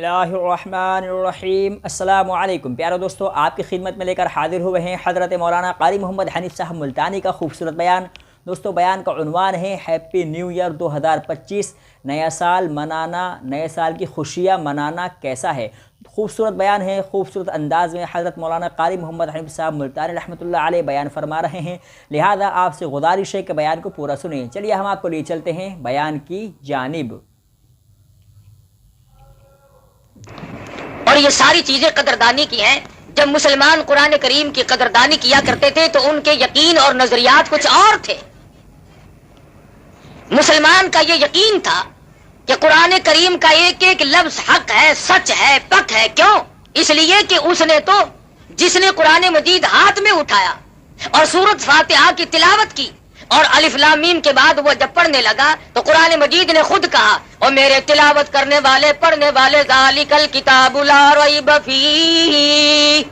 اللہ الرحمن الرحیم۔ السلام علیکم پیارے دوستو، آپ کی خدمت میں لے کر حاضر ہوئے ہیں حضرت مولانا قاری محمد حنیف صاحب ملتانی کا خوبصورت بیان۔ دوستو بیان کا عنوان ہے ہیپی نیو ایئر 2025، نیا سال منانا، نئے سال کی خوشیاں منانا کیسا ہے۔ خوبصورت بیان ہے، خوبصورت انداز میں حضرت مولانا قاری محمد حنیف صاحب ملتانی رحمۃ اللہ علیہ بیان فرما رہے ہیں، لہذا آپ سے گزارش ہے کہ بیان کو پورا سنیں۔ چلیے ہم آپ کو لے چلتے ہیں بیان کی جانب۔ اور یہ ساری چیزیں قدردانی کی ہیں۔ جب مسلمان قرآن کریم کی قدردانی کیا کرتے تھے تو ان کے یقین اور نظریات کچھ اور تھے۔ مسلمان کا یہ یقین تھا کہ قرآن کریم کا ایک ایک لفظ حق ہے، سچ ہے، پک ہے۔ کیوں؟ اس لیے کہ اس نے تو جس نے قرآن مجید ہاتھ میں اٹھایا اور سورۃ فاتحہ کی تلاوت کی اور الف لام میم کے بعد وہ جب پڑھنے لگا تو قرآن مجید نے خود کہا، اور میرے تلاوت کرنے والے پڑھنے والے ذالک الکتاب لا ریب فیہ،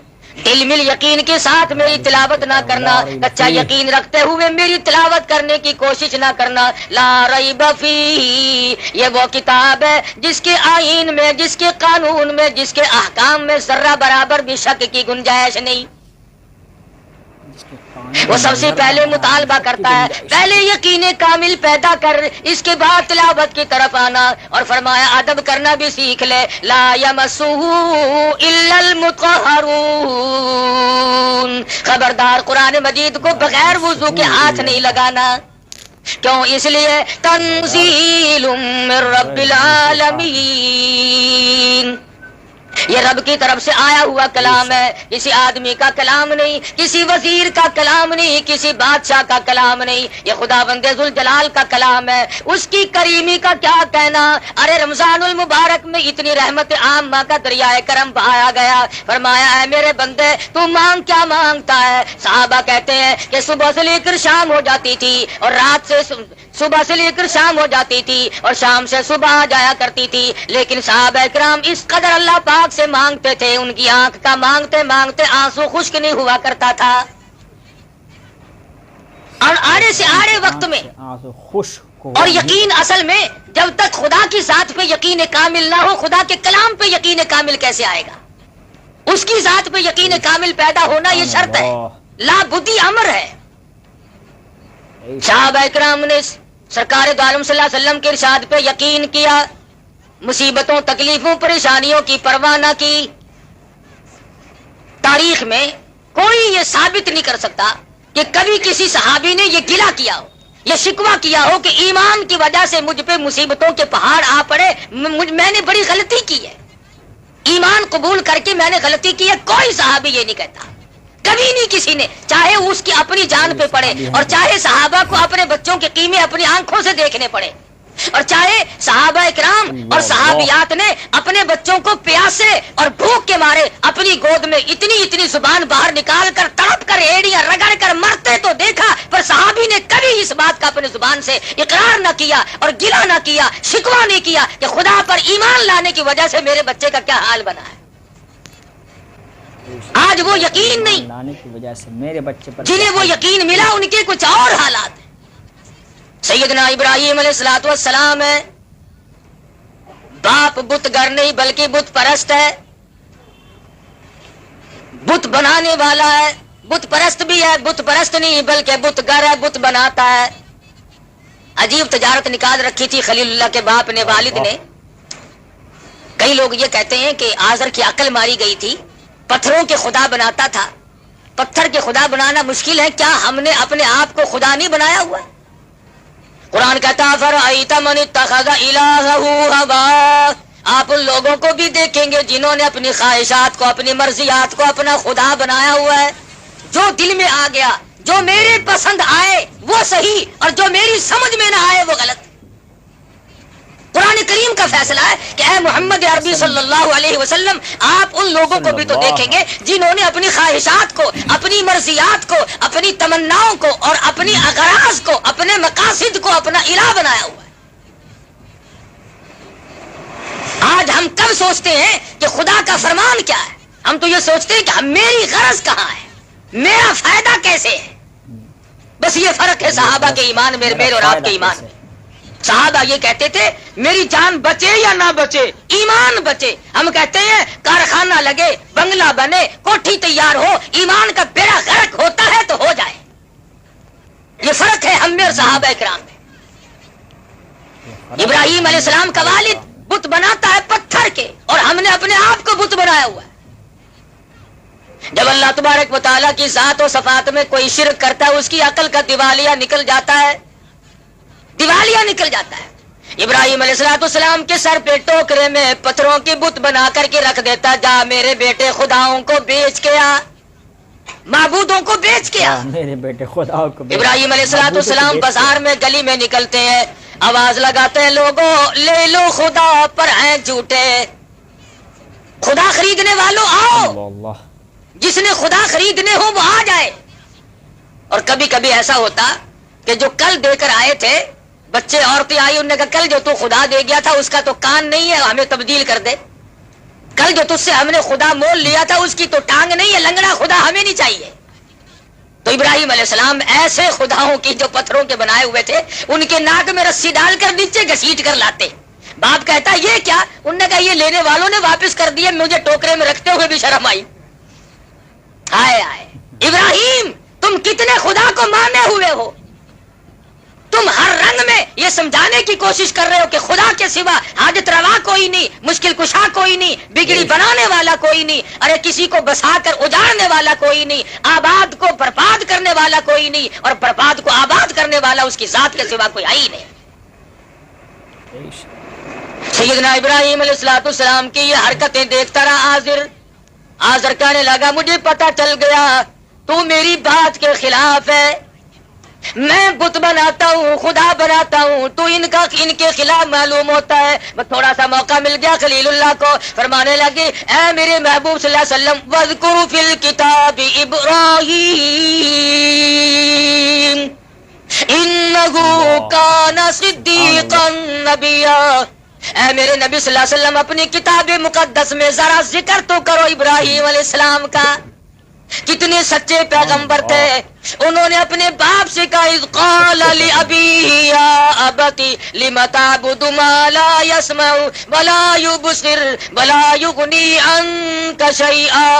دل میں یقین کے ساتھ میری تلاوت نہ کرنا، کچا یقین رکھتے ہوئے میری تلاوت کرنے کی کوشش نہ کرنا۔ لا ریب فیہ، یہ وہ کتاب ہے جس کے آئین میں، جس کے قانون میں، جس کے احکام میں ذرہ برابر بھی شک کی گنجائش نہیں۔ وہ سب سے پہلے مطالبہ کرتا ہے، پہلے یقین کامل پیدا کر، اس کے بعد تلاوت کی طرف آنا، اور فرمایا ادب کرنا بھی سیکھ لے۔ لا یمسہ الا المطہرون، خبردار قرآن مجید کو بغیر وضو کے ہاتھ نہیں لگانا۔ کیوں؟ اس لیے تنزیل من رب العالمین، یہ رب کی طرف سے آیا ہوا کلام ہے، کسی آدمی کا کلام نہیں، کسی وزیر کا کلام نہیں، کسی بادشاہ کا کلام نہیں، یہ خداوند ذوالجلال کا کلام ہے۔ اس کی کریمی کا کیا کہنا؟ ارے رمضان المبارک میں اتنی رحمت عامہ کا دریائے کرم بہایا گیا، فرمایا اے میرے بندے تو مانگ، کیا مانگتا ہے؟ صحابہ کہتے ہیں کہ صبح سے لے کر شام ہو جاتی تھی، اور رات سے صبح سے لے کر شام ہو جاتی تھی، اور شام سے صبح آ جایا کرتی تھی، لیکن صحابہ کرام اس قدر اللہ پاک سے مانگتے تھے، ان کی آنکھ کا مانگتے مانگتے آنسو خشک نہیں ہوا کرتا تھا۔ اور آڑے سے آڑے وقت میں اور یقین اصل میں جب تک خدا کی ذات پہ یقین کامل نہ ہو، خدا کے کلام پہ یقین کامل کیسے آئے گا؟ اس کی ذات پہ یقین کامل پیدا ہونا یہ شرط ہے، لا بدی امر ہے۔ صحابہ کرام نے سرکار دو عالم صلی اللہ علیہ وسلم کے ارشاد پہ یقین کیا، مصیبتوں، تکلیفوں، پریشانیوں کی پرواہ نہ کی۔ تاریخ میں کوئی یہ ثابت نہیں کر سکتا کہ کبھی کسی صحابی نے یہ گلہ کیا ہو، یہ شکوہ کیا ہو کہ ایمان کی وجہ سے مجھ پہ مصیبتوں کے پہاڑ آ پڑے، میں نے بڑی غلطی کی ہے، ایمان قبول کر کے میں نے غلطی کی ہے۔ کوئی صحابی یہ نہیں کہتا، کبھی نہیں کسی نے، چاہے اس کی اپنی جان پہ پڑے، اور چاہے صحابہ کو اپنے بچوں کے قیمے اپنی آنکھوں سے دیکھنے پڑے، اور چاہے صحابہ اکرام اور صحابیات نے اپنے بچوں کو پیاسے اور بھوک کے مارے اپنی گود میں اتنی زبان باہر نکال کر تڑپ کر ایڑیاں رگڑ کر مرتے تو دیکھا، پر صحابی نے کبھی اس بات کا اپنے زبان سے اقرار نہ کیا اور گلہ نہ کیا، شکوہ نہیں کیا کہ خدا پر ایمان لانے کی وجہ سے میرے بچے کا کیا حال بنا ہے۔ آج وہ یقین نہیں، جنہیں وہ یقین ملا ان کے کچھ اور حالات ہیں۔ سیدنا ابراہیم علیہ الصلوۃ والسلام ہے، باپ بت گر نہیں بلکہ بت پرست ہے، بت بنانے والا ہے، بت پرست بھی ہے، بت پرست نہیں بلکہ بت گر ہے، بت بناتا ہے۔ عجیب تجارت نکال رکھی تھی خلیل اللہ کے باپ نے، والد نے۔ کئی لوگ یہ کہتے ہیں کہ آزر کی عقل ماری گئی تھی، پتھروں کے خدا بناتا تھا۔ پتھر کے خدا بنانا مشکل ہے، کیا ہم نے اپنے آپ کو خدا نہیں بنایا ہوا؟ قرآن کہتا فرأیت من اتخذ الہہ ہواہ، آپ ان لوگوں کو بھی دیکھیں گے جنہوں نے اپنی خواہشات کو، اپنی مرضیات کو اپنا خدا بنایا ہوا ہے۔ جو دل میں آ گیا، جو میرے پسند آئے وہ صحیح، اور جو میری سمجھ میں نہ آئے وہ غلط۔ قرآن کریم کا فیصلہ ہے کہ اے محمد عربی صلی اللہ علیہ وسلم، آپ ان لوگوں کو بھی تو دیکھیں گے جنہوں نے اپنی خواہشات کو، اپنی مرضیات کو، اپنی تمناؤں کو اور اپنی اغراض کو، اپنے مقاصد کو اپنا الہ بنایا ہوا ہے۔ آج ہم کب سوچتے ہیں کہ خدا کا فرمان کیا ہے؟ ہم تو یہ سوچتے ہیں کہ میری غرض کہاں ہے، میرا فائدہ کیسے ہے۔ بس یہ فرق ہے صحابہ کے ایمان میں، میرے اور آپ کے ایمان میں۔ صحابہ یہ کہتے تھے میری جان بچے یا نہ بچے، ایمان بچے. ہم کہتے ہیں کارخانہ لگے، بنگلہ بنے، کوٹھی تیار ہو، ایمان کا بیڑا غرق ہوتا ہے تو ہو جائے. یہ فرق ہے ہم میں اور صحابہ کرام میں. ابراہیم علیہ السلام کا والد بت بناتا ہے پتھر کے، اور ہم نے اپنے آپ کو بت بنایا ہوا ہے. جب اللہ تبارک و تعالیٰ کی ذات و صفات میں کوئی شرک کرتا ہے اس کی عقل کا دیوالیہ نکل جاتا ہے، دیوالیہ نکل جاتا ہے. ابراہیم علیہ السلام کے سر پہ ٹوکرے میں پتھروں کی بت بنا کر کے رکھ دیتا، جا میرے بیٹے خداؤں کو بیچ کے آ، معبودوں کو بیچ کے آ. میرے بیٹے خداؤں کو ابراہیم علیہ السلام بازار میں گلی میں نکلتے ہیں، آواز لگاتے ہیں لوگوں لے لو خدا پر ہیں جھوٹے، خدا خریدنے والوں آؤ، اللہ جس نے خدا خریدنے ہو وہ آ جائے. اور کبھی کبھی ایسا ہوتا کہ جو کل دے کر آئے تھے بچے عورتیں آئی، انہوں نے کہا کل جو تو خدا دے گیا تھا اس کا تو کان نہیں ہے، ہمیں تبدیل کر دے. کل جو تجھ سے ہم نے خدا مول لیا تھا اس کی تو ٹانگ نہیں ہے، لنگڑا خدا ہمیں نہیں چاہیے. تو ابراہیم علیہ السلام ایسے خداؤں کی جو پتھروں کے بنائے ہوئے تھے ان کے ناک میں رسی ڈال کر نیچے گھسیٹ کر لاتے. باپ کہتا یہ کیا؟ انہوں نے کہا یہ لینے والوں نے واپس کر دیے، مجھے ٹوکرے میں رکھتے ہوئے بھی شرم آئی. آئے آئے ابراہیم تم کتنے خدا کو مانے ہوئے ہو، تم ہر رنگ میں یہ سمجھانے کی کوشش کر رہے ہو کہ خدا کے سوا حاجت روا کوئی نہیں، مشکل کشا کوئی نہیں، بگڑی بنانے والا کوئی نہیں، ارے کسی کو بسا کر اجاڑنے والا کوئی نہیں، آباد کو برباد کرنے والا کوئی نہیں، اور برباد کو آباد کرنے والا اس کی ذات کے سوا کوئی آئی نہیں. سیدنا ابراہیم علیہ السلام کی یہ حرکتیں دیکھتا رہا آزر کہنے لگا مجھے پتا چل گیا تو میری بات کے خلاف ہے، میں بت بناتا ہوں، خدا بناتا ہوں، تو ان کے خلاف معلوم ہوتا ہے. بس تھوڑا سا موقع مل گیا خلیل اللہ کو، فرمانے لگے اے میرے محبوب صلی اللہ علیہ وسلم وَاذْكُرْ فِي الْكِتَابِ إِبْرَاهِيمَ إِنَّهُ كَانَ صِدِّيقًا نَبِيًّا. اے میرے نبی صلی اللہ علیہ وسلم اپنی کتاب مقدس میں ذرا ذکر تو کرو ابراہیم علیہ السلام کا، کتنے سچے پیغمبر تھے. انہوں نے اپنے باپ سے کہا اذ قال لأبیہ یا ابتی لم تعبد ما لا يسمع ولا يبصر ولا يغنی عنک شیئا.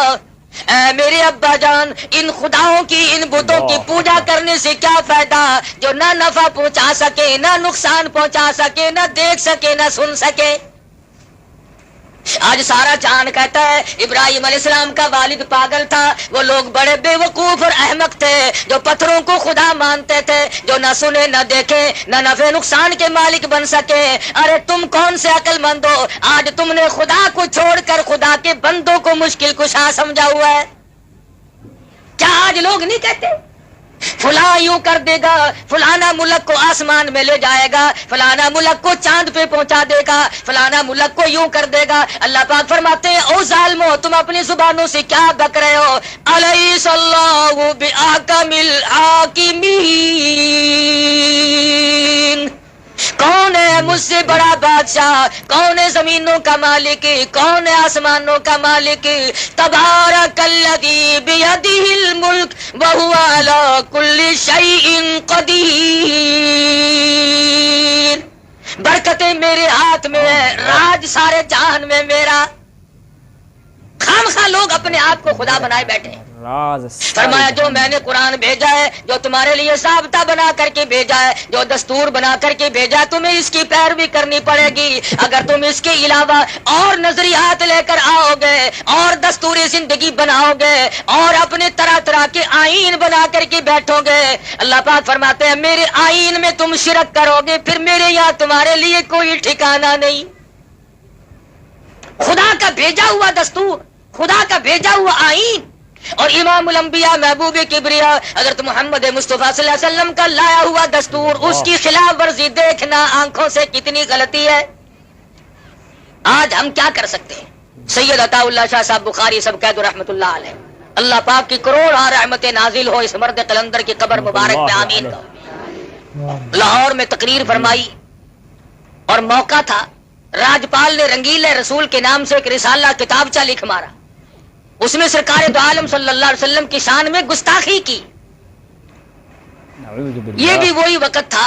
اے میرے ابا جان ان خداؤں کی، ان بتوں کی پوجا کرنے سے کیا فائدہ جو نہ نفع پہنچا سکے، نہ نقصان پہنچا سکے، نہ دیکھ سکے، نہ سن سکے. آج سارا چاند کہتا ہے ابراہیم علیہ السلام کا والد پاگل تھا، وہ لوگ بڑے بے وقوف اور احمق تھے جو پتھروں کو خدا مانتے تھے، جو نہ سنے نہ دیکھے، نہ نفع نقصان کے مالک بن سکے. ارے تم کون سے عقل مند ہو، آج تم نے خدا کو چھوڑ کر خدا کے بندوں کو مشکل کشا سمجھا ہوا ہے. کیا آج لوگ نہیں کہتے فلاں یوں کر دے گا، فلانا ملک کو آسمان میں لے جائے گا، فلانا ملک کو چاند پہ پہنچا دے گا، فلانا ملک کو یوں کر دے گا. اللہ پاک فرماتے ہیں او ظالمو تم اپنی زبانوں سے کیا بک رہے ہو، الیس اللہ بأحکم الحاکمین. کون ہے مجھ سے بڑا بادشاہ، کون ہے زمینوں کا مالک، کون ہے آسمانوں کا مالک. تبارک الذی بیدہ الملک وہو علی کل شیء قدیر. برکتیں میرے ہاتھ میں ہے، راج سارے جہان میں میرا. خامخواہ لوگ اپنے آپ کو خدا بنائے بیٹھے. فرمایا جو میں نے قرآن بھیجا ہے، جو تمہارے لیے ضابطہ بنا کر کے بھیجا ہے، جو دستور بنا کر کے بھیجا ہے، تمہیں اس کی پیروی کرنی پڑے گی. اگر تم اس کے علاوہ اور نظریات لے کر آؤ گے اور دستوری زندگی بناؤ گے اور اپنے طرح طرح کے آئین بنا کر کے بیٹھو گے، اللہ پاک فرماتے ہیں میرے آئین میں تم شرک کرو گے، پھر میرے یہاں تمہارے لیے کوئی ٹھکانہ نہیں. خدا کا بھیجا ہوا دستور، خدا کا بھیجا ہوا آئین اور امام الانبیاء محبوب کبریا حضرت محمد مصطفیٰ صلی اللہ علیہ وسلم کا لایا ہوا دستور، اس کی خلاف ورزی دیکھنا آنکھوں سے کتنی غلطی ہے. آج ہم کیا کر سکتے ہیں؟ سید عطا اللہ شاہ صاحب بخاری سب قید رحمت اللہ علیہ، اللہ پاک کی کروڑ رحمت نازل ہو اس مرد قلندر کی قبر مبارک پہ آمین کا. لاہور میں تقریر فرمائی اور موقع تھا، راجپال نے رنگیلے رسول کے نام سے ایک رسالہ کتابچہ لکھ مارا، اس میں سرکار دو عالم صلی اللہ علیہ وسلم کی شان میں گستاخی کی. یہ بھی وہی وقت تھا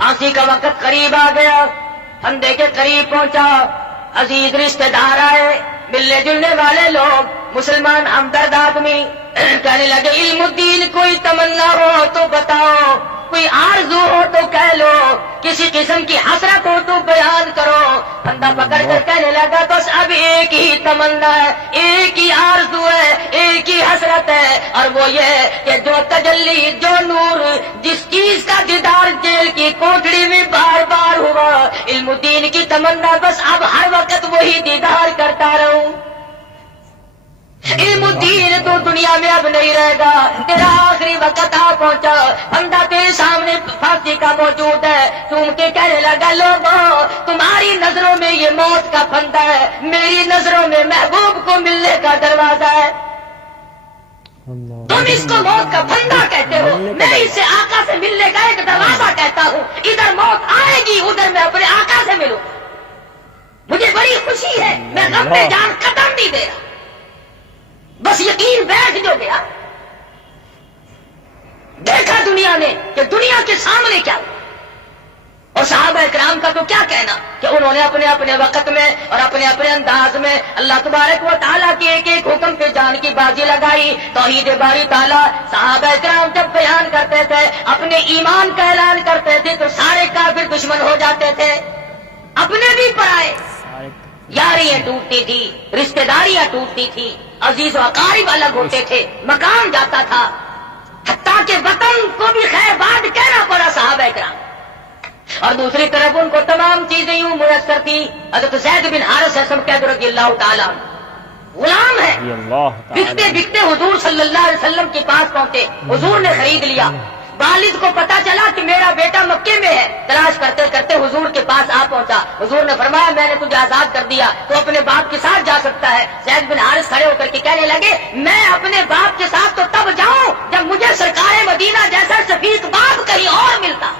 پھانسی کا وقت قریب آ گیا، پھندے کے قریب پہنچا، عزیز رشتے دار آئے، ملنے جلنے والے لوگ، مسلمان ہمدرد آدمی کہنے لگے علم الدین کوئی تمنا ہو تو بتاؤ، کوئی آرزو ہو تو کہہ لو، کسی قسم کی حسرت ہو تو بیان کرو۔ بندہ پکڑ کر کہنے لگا بس اب ایک ہی تمنا ہے، ایک ہی آرزو ہے، ایک ہی حسرت ہے، اور وہ یہ کہ جو تجلی، جو نور، جس چیز کا دیدار جیل کی کوٹڑی میں بار بار ہوا، علم الدین کی تمنا بس اب ہر وقت وہی دیدار کرتا رہوں۔ علم الدین تو دنیا میں اب نہیں رہے گا، تیرا آخری وقت آ پہنچا، بندہ تیرے سامنے پھانسی کا موجود ہے، چوم کے کہنے لگا لوگوں تمہاری نظروں میں یہ موت کا پھندا ہے، میری نظروں میں محبوب کو ملنے کا دروازہ ہے۔ تم اس کو موت کا پھندا کہتے ہو، میں اسے آقا سے ملنے کا ایک دروازہ کہتا ہوں، ادھر موت آئے گی، ادھر میں اپنے آقا سے ملوں، مجھے بڑی خوشی ہے، میں غم میں جان قدم نہیں دے رہا، بس یقین بیٹھ جو گیا۔ دیکھا دنیا نے کہ دنیا کے سامنے کیا ہوا، اور صحابہ کرام کا تو کیا کہنا کہ انہوں نے اپنے اپنے وقت میں اور اپنے اپنے انداز میں اللہ تبارک و تعالیٰ کے ایک ایک حکم پہ جان کی بازی لگائی۔ توحید باری تعالیٰ صحابہ کرام جب بیان کرتے تھے، اپنے ایمان کا اعلان کرتے تھے تو سارے کافر دشمن ہو جاتے تھے، اپنے بھی پرائے، یاریاں ٹوٹتی تھی، رشتے داریاں ٹوٹتی تھی، عزیز و اقارب الگ ہوتے تھے، مقام جاتا تھا، حتیٰ کہ وطن کو بھی خیر بات کہنا پڑا صحابہ کرام، اور دوسری طرف ان کو تمام چیزیں یوں میسر تھی۔ حضرت زید بن حارث رضی اللہ تعالیٰ غلام ہے، بکتے بکتے حضور صلی اللہ علیہ وسلم کے پاس پہنچے، حضور نے خرید لیا، والد کو پتا چلا کہ میرا بیٹا مکے میں ہے، تلاش کرتے کرتے حضور کے پاس آ پہنچا، حضور نے فرمایا میں نے تجھے آزاد کر دیا، تو اپنے باپ کے ساتھ جا سکتا ہے۔ زید بن حارث کھڑے ہو کر کے کہنے لگے میں اپنے باپ کے ساتھ تو تب جاؤں جب مجھے سرکار مدینہ جیسا شفیق باپ کہیں اور ملتا۔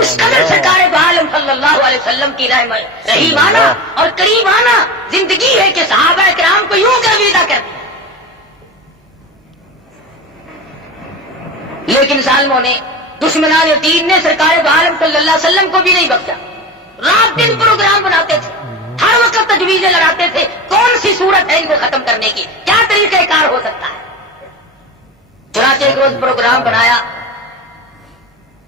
اس قدر سرکار عالم صلی اللہ علیہ وسلم کی رحیمانہ اور کریمانہ زندگی ہے کہ صحابہ کرام کو یوں گرویدہ کرتے، لیکن ظالموں نے، دشمنان دین نے سرکار عالم صلی اللہ علیہ وسلم کو بھی نہیں بخشا، رات دن پروگرام بناتے تھے، ہر وقت تجویزیں لڑاتے تھے، کون سی صورت ہے ان کو ختم کرنے کی، کیا طریقہ کار ہو سکتا ہے۔ چنانچہ ایک روز پروگرام بنایا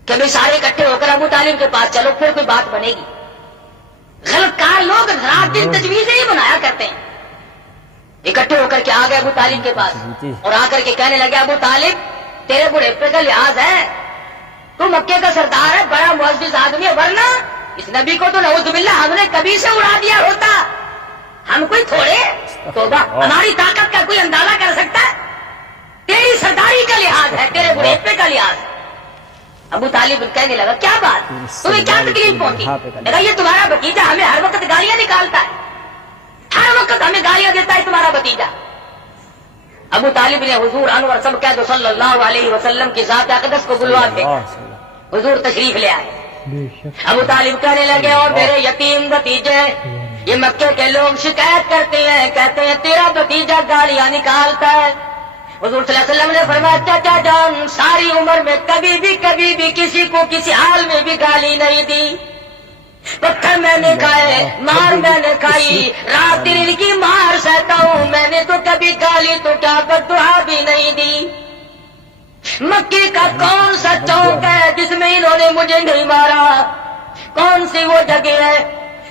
کہ بھائی سارے اکٹھے ہو کر ابو طالب کے پاس چلو، پھر کوئی بات بنے گی۔ غلط کار لوگ رات دن تجویزیں ہی بنایا کرتے ہیں۔ اکٹھے ہو کر کے آ گئے ابو طالب کے پاس اور آ کر کے کہنے لگے ابو طالب تیرے بڑھاپے کا لحاظ ہے، تو مکے کا سردار ہے، بڑا معزز آدمی ہے، ورنہ اس نبی کو تو نعوذ باللہ ہم نے کبھی سے اڑا دیا ہوتا، ہم کوئی تھوڑے، توبہ، ہماری طاقت کا کوئی اندازہ کر سکتا ہے؟ تیری سرداری کا لحاظ ہے، تیرے بڑھاپے کا لحاظ ہے۔ ابو طالب کہنے لگا کیا بات، تمہیں کیا تکلیف پہنچی؟ لگا یہ تمہارا بھتیجا ہمیں ہر وقت گالیاں نکالتا ہے، ہر وقت ہمیں گالیاں دیتا ہے تمہارا بھتیجا۔ ابو طالب نے حضور انور سب کہہ دو صلی اللہ علیہ وسلم کی ذات اقدس کو بلواتے، حضور تشریف لے آئے۔ ابو طالب کہنے لگے اور میرے یتیم بھتیجے، یہ مکے کے لوگ شکایت کرتے ہیں، کہتے ہیں تیرا بھتیجا گالیاں نکالتا ہے۔ حضور صلی اللہ علیہ وسلم نے فرمایا چچا جان ساری عمر میں کبھی بھی کسی کو کسی حال میں بھی گالی نہیں دی، پتھر میں نے کھائے، مار میں نے کھائی، رات دن کی مار سہتا ہوں، میں نے تو کبھی گالی تو کیا بد دعا بھی نہیں دی۔ مکے کا کون سا چوک ہے جس میں انہوں نے مجھے نہیں مارا؟ کون سی وہ جگہ ہے؟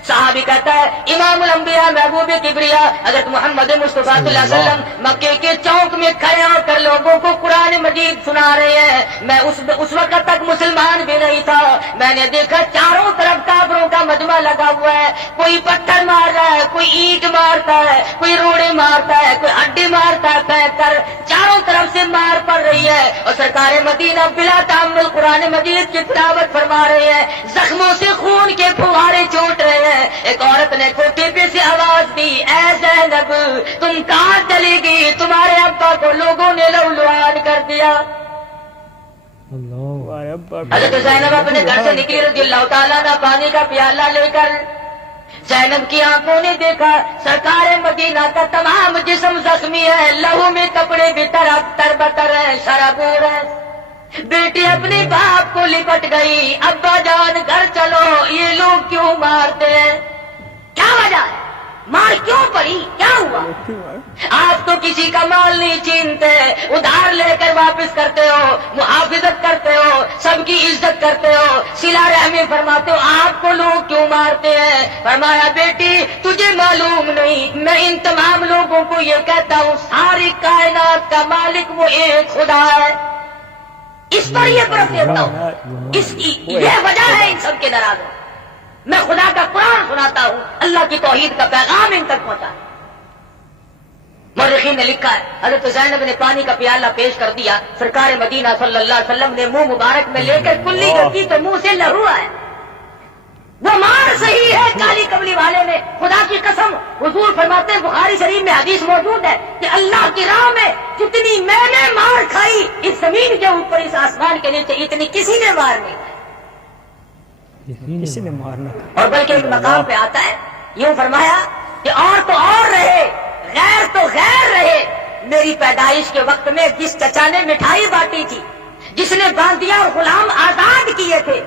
صحابی کہتا ہے امام الانبیاء محبوب کبریا حضرت محمد مصطفیٰ صلی اللہ علیہ وسلم مکے کے چوک میں کھڑے ہو کر لوگوں کو قرآن مجید سنا رہے ہیں۔ میں اس وقت تک مسلمان بھی نہیں تھا، میں نے دیکھا چاروں طرف کافروں کا مجمع لگا ہوا ہے، کوئی پتھر مار رہا ہے، کوئی اینٹ مارتا ہے، کوئی روڑے مارتا ہے، کوئی ہڈی مارتا ہے، پھینک کر چاروں طرف سے مار پڑ رہی ہے، اور سرکار مدینہ بلا تحمل قرآن مجید کی تلاوت فرما رہے ہیں، زخموں سے خون کے فوارے چھوٹ رہے ہیں۔ ایک عورت نے کوٹھی پہ سے آواز دی اے زینب تم کہاں چلی گئی؟ تمہارے ابا کو لوگوں نے لولوان کر دیا۔ حضرت زینب اپنے گھر سے نکلی رضی اللہ تعالیٰ عنہ پانی کا پیالہ لے کر، زینب کی آنکھوں نے دیکھا سرکار مدینہ کا تمام جسم زخمی ہے، لہو میں کپڑے بھی تر بتر ہے، شرابور ہے، بیٹی اپنے باپ کو لپٹ گئی، ابا جان گھر چلو، یہ لوگ کیوں مارتے ہیں؟ کیا وجہ ہے؟ مار کیوں پڑی؟ کیا ہوا؟ آپ تو کسی کا مال نہیں چھینتے، ادھار لے کر واپس کرتے ہو، محافظت کرتے ہو، سب کی عزت کرتے ہو، صلہ رحمی فرماتے ہو، آپ کو لوگ کیوں مارتے ہیں؟ فرمایا بیٹی تجھے معلوم نہیں، میں ان تمام لوگوں کو یہ کہتا ہوں ساری کائنات کا مالک وہ ایک خدا ہے، اس پر یہ پرکھ دیتا ہوں، اس کی یہ وجہ ہے ان سب کے ناراض۔ میں خدا کا قرآن سناتا ہوں، اللہ کی توحید کا پیغام ان تک پہنچا۔ مورخین نے لکھا ہے حضرت زینب نے پانی کا پیالہ پیش کر دیا، سرکار مدینہ صلی اللہ علیہ وسلم نے منہ مبارک میں لے کر کلی گرکی تو منہ سے لہو آئے۔ وہ مار صحیح ہے کالی کملی والے نے، خدا کی قسم حضور فرماتے ہیں، بخاری شریف میں حدیث موجود ہے کہ اللہ کی راہ میں جتنی میں نے مار کھائی اس زمین کے اوپر اس آسمان کے نیچے اتنی کسی نے مار نہیں کھائی، کسی نے مارنا۔ اور بلکہ ایک مقام پہ آتا ہے یوں فرمایا کہ اور تو اور رہے، غیر تو غیر رہے، میری پیدائش کے وقت میں جس چچا نے مٹھائی بانٹی تھی، جس نے باندیا اور غلام آزاد کیے تھے،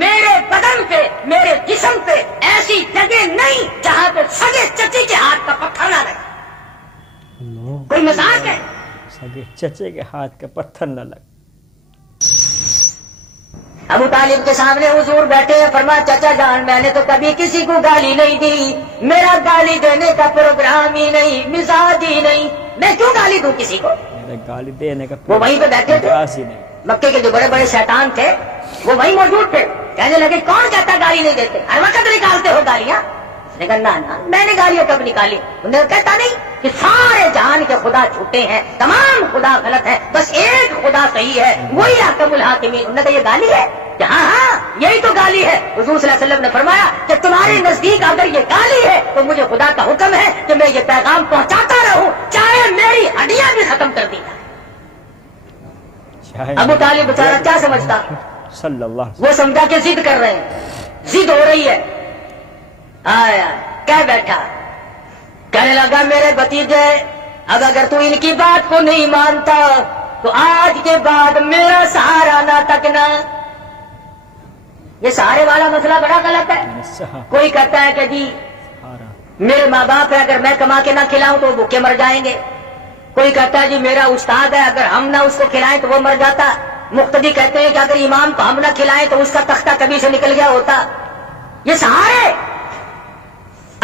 میرے بدن پہ میرے جسم پہ ایسی جگہ نہیں جہاں پہ سگے چچے کے ہاتھ کا پتھر نہ لگے۔ کوئی مذاق ہے؟ سگے چچے کے ہاتھ کا پتھر نہ لگے۔ ابو طالب کے سامنے حضور بیٹھے ہیں، فرمایا چچا جان میں نے تو کبھی کسی کو گالی نہیں دی، میرا گالی دینے کا پروگرام ہی نہیں، مزاج ہی نہیں، میں کیوں گالی دوں کسی کو؟ میرا گالی دینے کا وہ وہیں پہ بیٹھے تھے، مزاج ہی نہیں۔ مکے کے جو بڑے بڑے شیطان تھے وہ وہیں موجود تھے، کہنے لگے کون کہتا گالی نہیں دیتے، ہر وقت نکالتے ہو گالیاں؟ اس نے کہا نا میں نے گالیاں کب نکالی؟ انہوں نے کہتا نہیں کہ سارے جہان کے خدا جھوٹے ہیں، تمام خدا غلط ہے، بس ایک خدا صحیح ہے، وہی حکم الحاکمین۔ انہوں نے کہا یہ گالی ہے؟ کہ ہاں ہاں یہی تو گالی ہے۔ حضور صلی اللہ علیہ وسلم نے فرمایا کہ تمہارے نزدیک اگر یہ گالی ہے تو مجھے خدا کا حکم ہے کہ میں یہ پیغام پہنچاتا رہوں چاہے میری ہڈیاں بھی ختم کر دی جائیں۔ ابو طالب بیچارہ کیا سمجھتا؟ صلی اللہ علیہ وہ سمجھا کہ ضد کر رہے ہیں، ضد ہو رہی ہے۔ آیا کہہ بیٹھا، کہنے لگا میرے بھتیجے اب اگر تو ان کی بات کو نہیں مانتا تو آج کے بعد میرا سہارا نہ تکنا۔ یہ سہارے والا مسئلہ بڑا غلط ہے۔ وسلم۔ کوئی کہتا ہے کہ جی میرے ماں باپ ہے اگر میں کما کے نہ کھلاؤں تو وہ بھوکے مر جائیں گے، کوئی کہتا ہے جی میرا استاد ہے اگر ہم نہ اس کو کھلائیں تو وہ مر جاتا، مقتدی کہتے ہیں کہ اگر امام کو ہم نہ کھلائیں تو اس کا تختہ کبھی سے نکل گیا ہوتا۔ یہ سہارے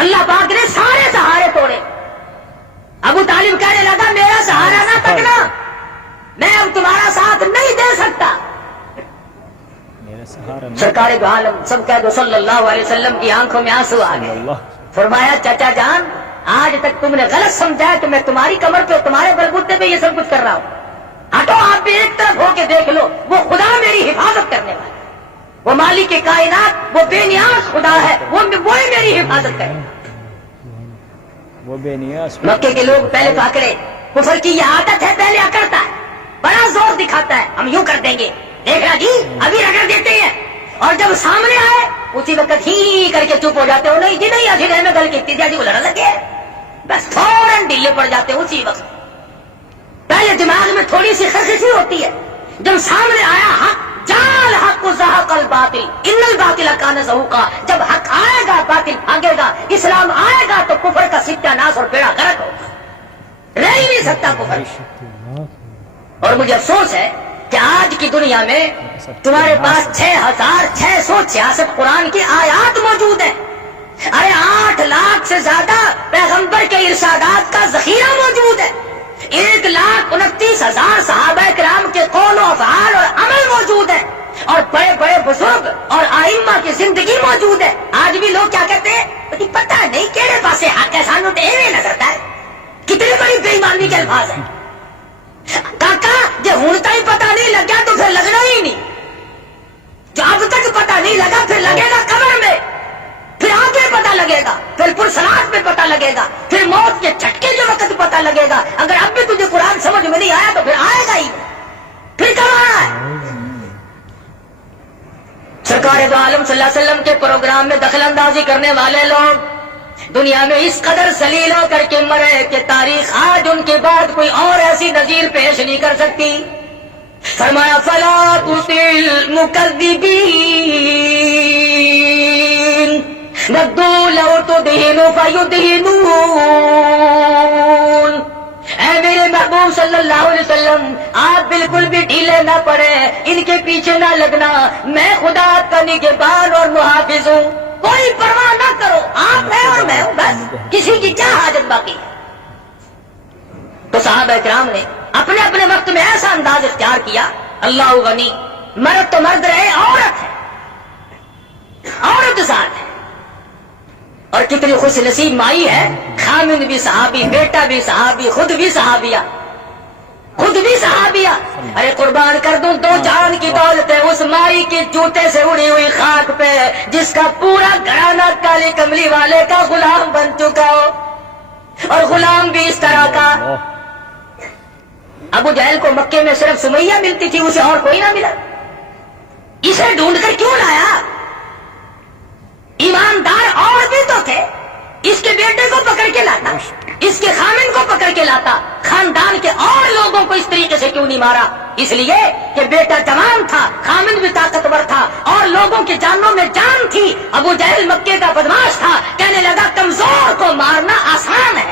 اللہ پاک نے سارے سہارے توڑے۔ ابو طالب کہنے لگا میرا سہارا نہ تکنا، میں اب تمہارا ساتھ نہیں دے سکتا۔ میرا سہارا سرکار دو عالم سب کہہ دو صلی اللہ علیہ وسلم کی آنکھوں میں آنسو آ گئے۔ فرمایا چچا جان آج تک تم نے غلط سمجھا ہے کہ میں تمہاری کمر پہ تمہارے بلبوتے پہ یہ سب کچھ کر رہا ہوں، ہٹو آپ بھی ایک طرف ہو کے دیکھ لو، وہ خدا میری حفاظت کرنے والا، وہ مالک کائنات، وہ بے نیاز خدا ہے، وہی میری حفاظت کرے۔ وہ بے نیاز۔ مکے کے لوگ پہلے تو اکڑے، کفر کی یہ عادت ہے پہلے اکڑتا ہے، بڑا زور دکھاتا ہے ہم یوں کر دیں گے، دیکھنا جی ابھی رگڑ دیتے ہیں، اور جب سامنے آئے اسی وقت ہی کر کے چپ ہو جاتے ہو، نہیں جی نہیں اسی میں گل کی تھی وہ لڑا لگے، بس فوراً ڈھیلے پڑ جاتے ہیں اسی وقت۔ پہلے دماغ میں تھوڑی سی خرخشی ہوتی ہے، جب سامنے آیا حق جال حق زہق الباطل ان الباطل کان زہوقا، جب حق آئے گا باطل بھاگے گا، اسلام آئے گا تو کفر کا ستیہ ناس اور بیڑا غرق ہوگا، رہ ہی نہیں سکتا کفر۔ اور مجھے افسوس ہے کہ آج کی دنیا میں تمہارے پاس 6666 قرآن کی آیات موجود ہیں، ارے 8 لاکھ سے زیادہ پیغمبر کے ارشادات کا ذخیرہ موجود ہے، 1,29,000 صحابہ کرام کے قول و افعال اور عمل موجود ہے، اور بڑے بڑے بزرگ اور ائمہ کی زندگی موجود ہے۔ آج بھی لوگ کیا کہتے ہیں پتہ نہیں کہڑے پاسے حق ہے، سانو تو ایویں نظر ہے، کتنی بڑی بے ایمانی کے الفاظ ہیں۔ کاکا جب ہوں تک پتہ نہیں لگا تو پھر لگنا ہی نہیں، جو اب تک پتہ نہیں لگا پھر لگے گا قبر میں، پھر آگے پتہ لگے گا، پھر پرسرات میں پتہ لگے گا، پھر موت کے جھٹکے کے وقت پتہ لگے گا۔ اگر اب بھی تجھے قرآن سمجھ میں نہیں آیا تو پھر آئے گا ہی، پھر کب آنا ہے؟ سرکار دو عالم صلی اللہ علیہ وسلم کے پروگرام میں دخل اندازی کرنے والے لوگ دنیا میں اس قدر ذلیل ہو کر کے مرے کہ تاریخ آج ان کے بعد کوئی اور ایسی نظیر پیش نہیں کر سکتی۔ فرمایا فلا تطع المکذبین ودوا لو تدہن فیدہنون۔ اے میرے محبوب صلی اللہ علیہ وسلم، آپ بالکل بھی ڈھیلے نہ پڑے، ان کے پیچھے نہ لگنا، میں خدا کا نگہبان اور محافظ ہوں، کوئی پرواہ نہ کرو، آپ ہیں اور میں ہوں، بس کسی کی کیا حاجت باقی ہے۔ تو صحابہ کرام نے اپنے اپنے وقت میں ایسا انداز اختیار کیا، اللہ غنی، مرد تو مرد رہے، عورت ہے، عورت ساتھ ہے، اور کتنی خوش نصیب مائی ہے، خامند بھی صحابی، بیٹا بھی صحابی، خود بھی صحابیہ، خود بھی صحابیہ۔ ارے قربان کر دوں دو جان کی دولت ہے اس مائی کے جوتے سے اڑی ہوئی خاک پہ، جس کا پورا گھرانہ کالی کملی والے کا غلام بن چکا ہو، اور غلام بھی اس طرح کا۔ ابو جہل کو مکے میں صرف سمیہ ملتی تھی، اسے اور کوئی نہ ملا، اسے ڈھونڈ کر کیوں لایا؟ ایماندار اور بھی تو تھے، اس کے بیٹے کو پکڑ کے لاتا، اس کے خامن کو پکڑ کے لاتا، خاندان کے اور لوگوں کو اس طریقے سے کیوں نہیں مارا؟ اس لیے کہ بیٹا جوان تھا، خامن بھی طاقتور تھا، اور لوگوں کی جانوں میں جان تھی۔ ابو جہل مکے کا بدماش تھا، کہنے لگا کمزور کو مارنا آسان ہے،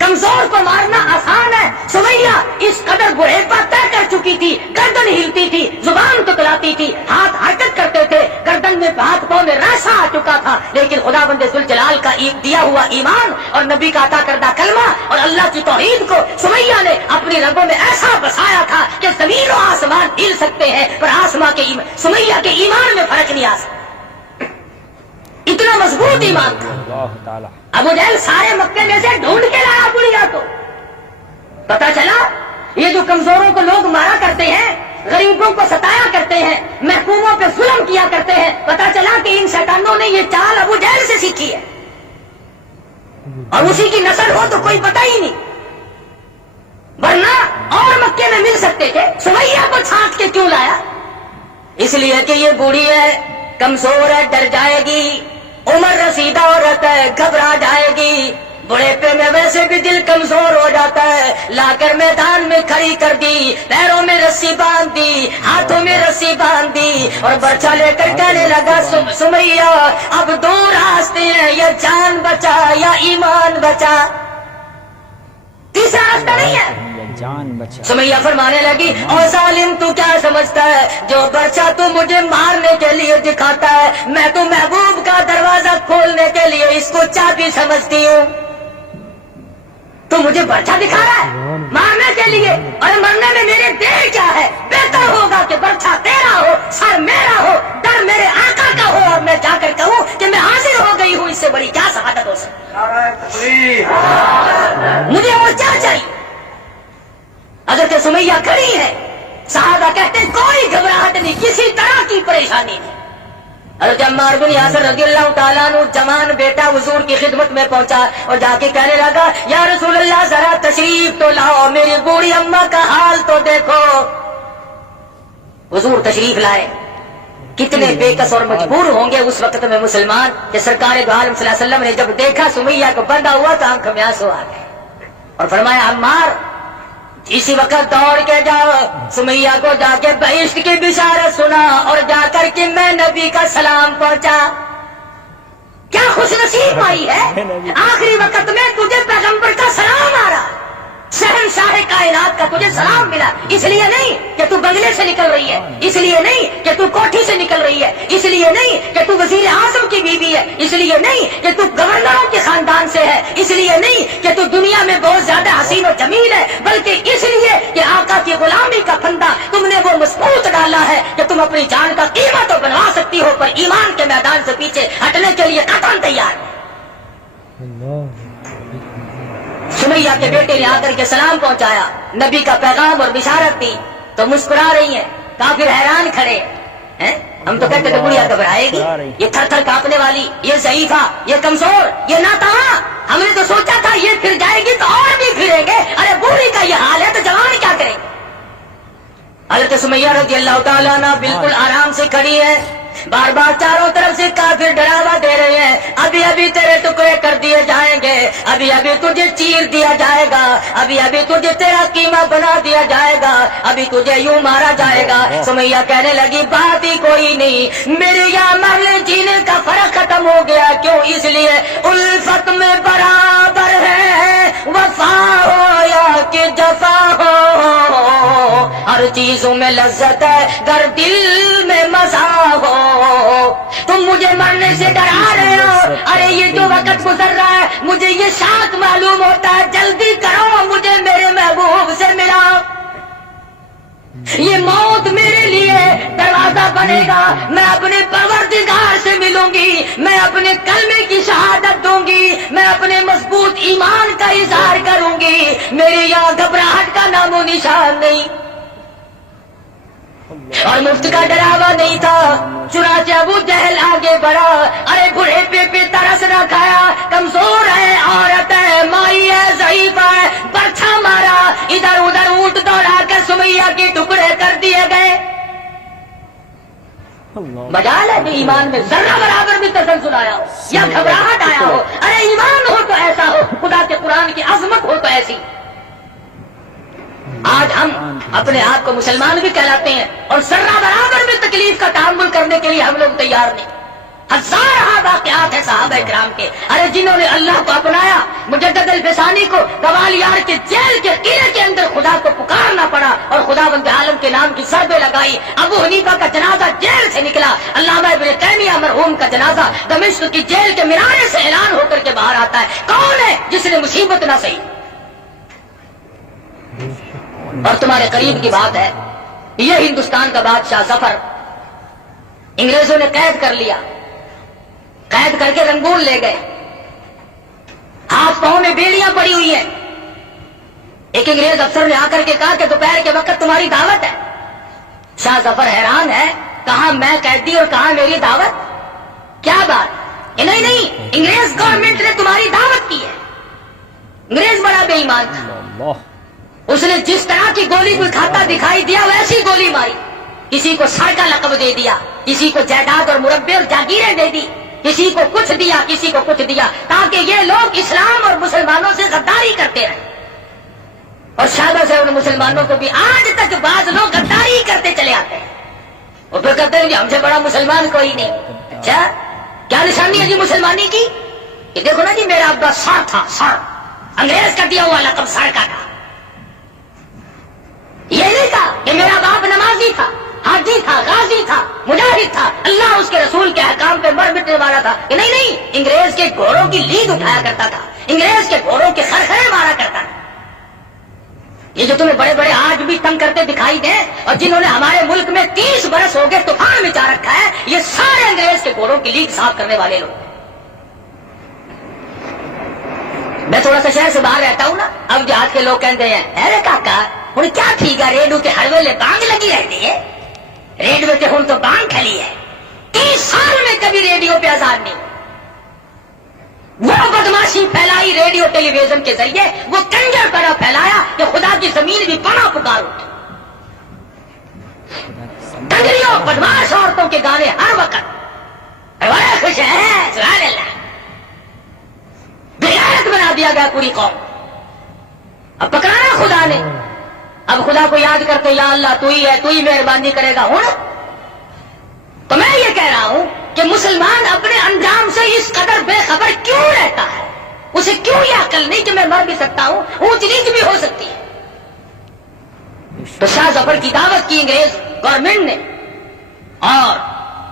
کمزور کو مارنا آسان ہے۔ سمیہ اس قدر برے پر طے کر چکی تھی، گردن ہلتی تھی، زبان تکلاتی تھی، ہاتھ حرکت کرتے تھے، گردن میں ہاتھ پاؤں میں راسا آ چکا تھا، لیکن خدا بند ذوالجلال کا دیا ہوا ایمان اور نبی کا عطا کردہ کلمہ اور اللہ کی توحید کو سمیہ نے اپنی رگوں میں ایسا بسایا تھا کہ زمین و آسمان ہل سکتے ہیں، پر سمیہ کے ایمان میں فرق نہیں آ سکتا، اتنا مضبوط ایمان تھا۔ ابو جہل سارے مکے میں سے ڈھونڈ کے لایا بڑھیا کو، پتا چلا یہ جو کمزوروں کو لوگ مارا کرتے ہیں، غریبوں کو ستایا کرتے ہیں، محکوموں پہ ظلم کیا کرتے ہیں، پتا چلا کہ ان شیطانوں نے یہ چال ابو جہل سے سیکھی ہے، اور اسی کی نسل ہو تو کوئی پتہ ہی نہیں، ورنہ اور مکے میں مل سکتے تھے، سمیہ کو چھانٹ کے کیوں لایا؟ اس لیے کہ یہ بوڑھی ہے، کمزور ہے، ڈر جائے گی، عمر رسیدہ عورت ہے، گھبرا جائے گی، بڑھیپے میں ویسے بھی دل کمزور ہو جاتا ہے، لا کر میدان میں کھڑی کر دی، پیروں میں رسی باندھ دی، ہاتھوں میں رسی باندھ دی، اور برچہ لے کر کہنے لگا سمیہ اب دو راستے ہیں، یا جان بچا یا ایمان بچا، تیسرا راستہ نہیں ہے۔ جان بچا۔ سمیہ فرمانے لگی او ظالم تو کیا سمجھتا ہے، جو برچہ تو مجھے مارنے کے لیے دکھاتا ہے، میں تو محبوب کا دروازہ کھولنے کے لیے اس کو چابی سمجھتی ہوں، تو مجھے برچہ دکھا رہا ہے مارنے کے لیے، اور مرنے میں میرے دیر کیا ہے؟ بہتر ہوگا کہ برچہ تیرا ہو، سر میرا ہو، ڈر میرے آقا کا ہو، اور میں جا کر کہوں کہ میں حاضر ہو گئی ہوں، اس سے بڑی کیا سعادت ہو سکتی؟ مجھے اور کیا چاہیے؟ حضرت سمیہ کھڑی ہے، صحابہ کہتے ہیں کوئی گھبراہٹ نہیں، کسی طرح کی پریشانی نہیں۔ حضرت عمار بن یاسر رضی اللہ تعالیٰ عنہ جوان بیٹا حضور کی خدمت میں پہنچا اور جا کے کہنے لگا یا رسول اللہ ذرا تشریف تو لاؤ، میری بوڑھی اماں کا حال تو دیکھو۔ حضور تشریف لائے، کتنے بے کس اور مجبور ہوں گے اس وقت میں مسلمان کہ سرکار دو عالم صلی اللہ علیہ وسلم نے جب دیکھا سمیہ کو بندھا ہوا تو آنکھ میں آنسو آ گئے، اور فرمایا عمار اسی وقت دوڑ کے جاؤ، سمیہ کو جا کے بہشت کی بشارت سنا، اور جا کر کے میں نبی کا سلام پہنچا۔ کیا خوش نصیب آئی ہے، آخری وقت میں تجھے پیغمبر کا سلام آ رہا، شہنشاہ کائنات کا تجھے سلام ملا، اس لیے نہیں کہ تو بنگلے سے نکل رہی ہے، اس لیے نہیں کہ تو کوٹھی سے نکل رہی ہے، اس لیے نہیں کہ تو وزیر اعظم کی بیوی ہے، اس لیے نہیں کہ تو گورنروں کے خاندان سے ہے، اس لیے نہیں کہ تو دنیا میں بہت زیادہ حسین و جمیل ہے، بلکہ اس لیے کہ آقا کی غلامی کا پھندا تم نے وہ مضبوط ڈالا ہے کہ تم اپنی جان کا قیمت تو بنوا سکتی ہو، پر ایمان کے میدان سے پیچھے ہٹنے کے لیے قطعاً تیار ہے۔ سمیہ کے بیٹے نے آ کر کے سلام پہنچایا، نبی کا پیغام اور بشارت دی، تو مسکرا رہی ہیں، کافر حیران کھڑے ہیں۔ ہم تو کہتے تھے بڑھیا گھبرائے گی، یہ تھر تھر کانپنے والی، یہ ضعیفہ، یہ کمزور، یہ ناتواں، ہم نے تو سوچا تھا یہ پھر جائے گی تو اور بھی پھریں گے، ارے بوڑھی کا یہ حال ہے تو جوان کیا کریں گے؟ حضرت سمیہ رضی اللہ تعالیٰ عنہ بالکل آرام سے کھڑی ہے، بار بار چاروں طرف سے کافر ڈراوا دے رہے ہیں، ابھی ابھی تیرے ٹکڑے کر دیے جائیں گے، ابھی ابھی تجھے چیر دیا جائے گا، ابھی ابھی تجھے تیرا قیمہ بنا دیا جائے گا، ابھی تجھے یوں مارا جائے گا۔ سمیہ کہنے لگی بات ہی کوئی نہیں، میرے یہاں مرنے جینے کا فرق ختم ہو گیا، کیوں؟ اس لیے الفت میں برابر ہے، وفا ہو یا کہ جفا ہو، ہر چیزوں میں لذت ہے گر دل میں مزہ ہو۔ تم مجھے مرنے سے ڈرا رہے ہو، ارے یہ جو وقت گزر رہا ہے مجھے یہ شاک معلوم ہوتا ہے، جلدی کرو مجھے میرے محبوب سے ملاؤ۔ یہ موت میرے لیے دروازہ بنے گا، میں اپنے پروردگار سے ملوں گی، میں اپنے کلمے کی شہادت دوں گی، میں اپنے مضبوط ایمان کا اظہار کروں گی، میرے یہاں گھبراہٹ کا نام و نشان نہیں اور مفت کا ڈراوا نہیں تھا۔ چنانچہ ابو جہل آگے بڑھا، ارے بڑھے پہ ترس نہ کھایا، کمزور ہے، عورت ہے، مائی ہے، ضعیف ہے، برچھا مارا، ادھر ادھر اونٹ دوڑا کر سمیہ کے ٹکڑے کر دیے گئے۔ مجال ہے کہ ایمان میں ذرہ برابر بھی تسلسل آیا ہو یا گھبراہٹ آیا ہو، ارے ایمان ہو تو ایسا ہو، خدا کے قرآن کی عظمت ہو تو ایسی۔ آج ہم اپنے آپ کو مسلمان بھی کہلاتے ہیں اور ذرہ برابر بھی تکلیف کا تحمل کرنے کے لیے ہم لوگ تیار نہیں۔ ہزارہ واقعات ہیں صحابہ کرام کے، ارے جنہوں نے اللہ کو اپنایا، مجدد الفسانی کو گوالیار کے جیل کے قلعے کے اندر خدا کو پکارنا پڑا اور خدا بند عالم کے نام کی ضربیں لگائی۔ ابو حنیفہ کا جنازہ جیل سے نکلا، علامہ ابن تیمیہ مرحوم کا جنازہ دمشق کی جیل کے منارے سے اعلان ہو کر کے باہر آتا ہے۔ کون ہے جس نے مصیبت نہ سہی؟ اور تمہارے قریب کی بات ہے، یہ ہندوستان کا بادشاہ ظفر انگریزوں نے قید کر لیا، قید کر کے رنگون لے گئے، ہاتھ پاؤں میں بیڑیاں پڑی ہوئی ہیں۔ ایک انگریز افسر نے آ کر کے کہا کہ دوپہر کے وقت تمہاری دعوت ہے۔ شاہ ظفر حیران ہے، کہاں میں قیدی اور کہاں میری دعوت؟ کیا بات؟ نہیں نہیں، انگریز گورنمنٹ نے تمہاری دعوت کی ہے۔ انگریز بڑا بے ایمان تھا، اس نے جس طرح کی گولی کوئی کھاتا دکھائی دیا ویسی گولی ماری، کسی کو سر کا لقب دے دیا، کسی کو جائیداد اور مربے اور جاگیریں دے دی، کسی کو کچھ دیا، کسی کو کچھ دیا، تاکہ یہ لوگ اسلام اور مسلمانوں سے غداری کرتے رہے۔ اور شادہ سے ان مسلمانوں کو بھی آج تک بعض لوگ غداری کرتے چلے آتے ہیں، اور پھر کہتے ہیں کہ ہم سے بڑا مسلمان کوئی نہیں۔ اچھا کیا نشانی ہے جی مسلمانی کی؟ کہ دیکھو نا جی میرا ابا سر تھا، سر، انگریز کا دیا ہوا لقب سر کا تھا۔ یہ نہیں کہا کہ میرا باپ نمازی تھا، حاجی تھا، غازی تھا، مجاہد تھا، اللہ اس کے رسول کے احکام پہ مر مٹنے والا تھا، کہ نہیں نہیں، انگریز کے گھوڑوں کی لید اٹھایا کرتا تھا، انگریز کے گھوڑوں کے خرخرے مارا کرتا تھا۔ یہ جو تمہیں بڑے بڑے آج بھی تنگ کرتے دکھائی دیں اور جنہوں نے ہمارے ملک میں 30 برس ہو گئے طوفان مچا رکھا ہے، یہ سارے انگریز کے گھوڑوں کی لید صاف کرنے والے لوگ۔ میں تھوڑا سا شہر سے باہر رہتا ہوں نا، اب دیہات کے لوگ کہتے ہیں ارے کاکا ہوں کیا تھی گا، ریڈیو کے ہر ویلے بانگ لگی رہتی ہے، ریڈیو کے ہوں تو بانگ کھلی ہے، 30 سال میں کبھی ریڈیو پہ آزاد نہیں۔ وہ بدماشی پھیلائی ریڈیو ٹیلی ویژن کے ذریعے، وہ کنجر پیرا پھیلایا کہ خدا کی زمین بھی پناہ پکار اٹھے۔ کنجریوں بدماش عورتوں کے گانے ہر وقت بڑے خوش ہیں، سبحان اللہ، بغیرت بنا دیا گیا پوری قوم۔ اب پکڑانا خدا نے، اب خدا کو یاد کرتے یا اللہ تو ہی ہے، تو ہی مہربانی کرے گا۔ ہوں تو میں یہ کہہ رہا ہوں کہ مسلمان اپنے انجام سے اس قدر بے خبر کیوں رہتا ہے؟ اسے کیوں یہ عقل نہیں کہ میں مر بھی سکتا ہوں، اونچ نیچ بھی ہو سکتی ہے؟ تو شاہ ظفر کی دعوت کی انگریز گورنمنٹ نے، اور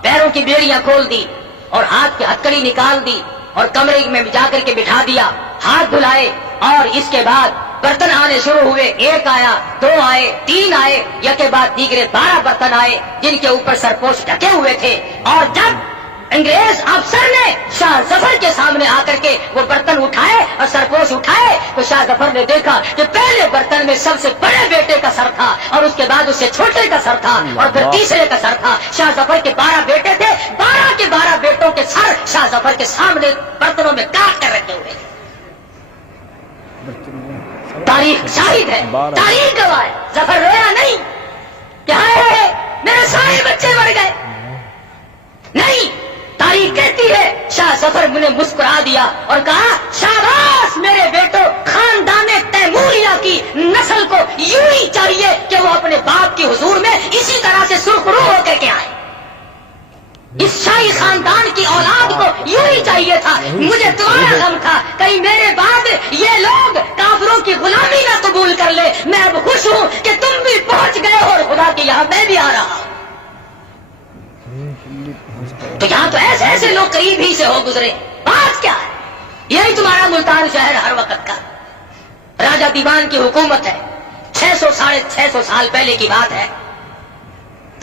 پیروں کی بیڑیاں کھول دی اور ہاتھ کی ہتکڑی نکال دی اور کمرے میں جا کر کے بٹھا دیا، ہاتھ دھلائے، اور اس کے بعد برتن آنے شروع ہوئے، 1 آیا، 2 آئے، 3 آئے، یکے بعد دیگرے 12 برتن آئے جن کے اوپر سرپوش ڈھکے ہوئے تھے۔ اور جب انگریز افسر نے شاہ ظفر کے سامنے آ کر کے وہ برتن اٹھائے اور سرپوش اٹھائے تو شاہ ظفر نے دیکھا کہ پہلے برتن میں سب سے بڑے بیٹے کا سر تھا اور اس کے بعد اس سے چھوٹے کا سر تھا اور پھر تیسرے کا سر تھا۔ شاہ ظفر کے 12 بیٹے تھے، 12 کے 12 بیٹوں کے سر شاہ ظفر کے سامنے برتنوں میں کاٹ کر رکھے ہوئے تھے۔ تاریخ شاہد ہے، تاریخ گواہ ہے، ظفر رویا نہیں کہ ہائے میرے سارے بچے مر گئے، نہیں, تاریخ کہتی ہے شاہ ظفر نے مسکرا دیا اور کہا شاباش میرے بیٹو, خاندان تیموریہ کی نسل کو یوں ہی چاہیے کہ وہ اپنے باپ کی حضور میں اسی طرح سے سرخرو ہو کر کے آئے. اس شاہی خاندان کی اولاد کو یوں ہی چاہیے تھا. مجھے تمہارا غم تھا کہیں میرے بعد یہ لوگ کافروں کی غلامی نہ قبول کر لے. میں اب خوش ہوں کہ تم بھی پہنچ گئے اور خدا کے یہاں میں بھی آ رہا. تو یہاں تو ایسے ایسے لوگ قریب ہی سے ہو گزرے. بات کیا ہے؟ یہی تمہارا ملتان شہر ہر وقت کا راجہ دیوان کی حکومت ہے. 600-650 سال پہلے کی بات ہے.